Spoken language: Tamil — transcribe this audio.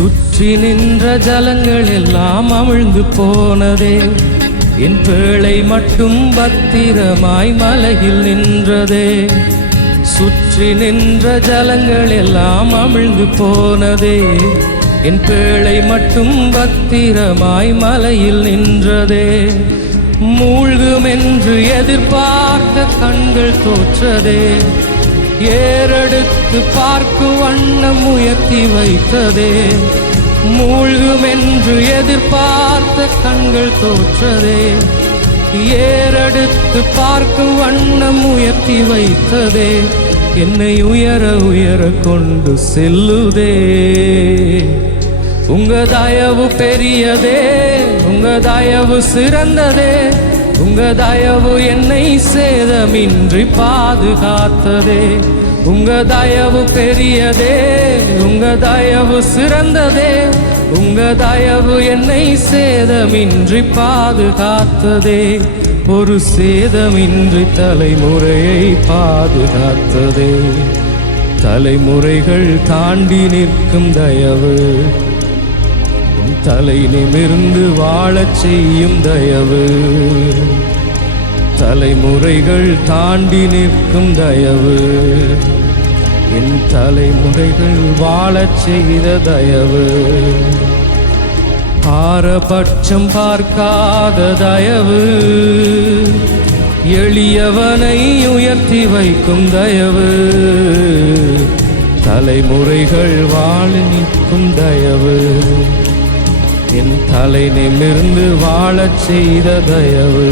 சுற்றி நின்ற ஜலங்கள் எல்லாம் அமிழ்ந்து போனதே, என் பேழை மட்டும் பத்திரமாய் மலையில் நின்றதே. சுற்றி நின்ற ஜலங்கள் எல்லாம் அமிழ்ந்து போனதே, என் பேழை மட்டும் பத்திரமாய் மலையில் நின்றதே. மூழ்கும் என்று எதிர்பார்த்த கண்கள் தோற்றதே, ஏறெடுத்து பார்க்கும் வண்ணம் உயர்த்தி வைத்ததே. மூழ்கும் என்று எதிர்பார்த்த கண்கள் தோற்றதே, ஏறெடுத்து பார்க்கும் வண்ணம் உயர்த்தி வைத்ததே. என்னை உயர உயர கொண்டு செல்லுதே. உங்க தயவு பெரியதே, உங்க தயவு சிறந்ததே. உங்க தயவு என்னை சேதமின்றி பாதுகாத்ததே. உங்க தயவு பெரியதே, உங்க தயவு சிறந்ததே. உங்க தயவு என்னை சேதமின்றி பாதுகாத்ததே. ஒரு சேதமின்றி தலைமுறையை பாதுகாத்ததே. தலைமுறைகள் தாண்டி நிற்கும் தயவு, தலை நிமிர்ந்து வாழச் செய்யும் தயவு. தலைமுறைகள் தாண்டி நிற்கும் தயவு, என் தலைமுறைகள் வாழச் செய்த தயவு. பாரபட்சம் பார்க்காத தயவு, எளியவனை உயர்த்தி வைக்கும் தயவு. தலைமுறைகள் வாழ நிற்கும் தயவு, என் தலை நிமிர்ந்து வாழச் செய்த தயவு.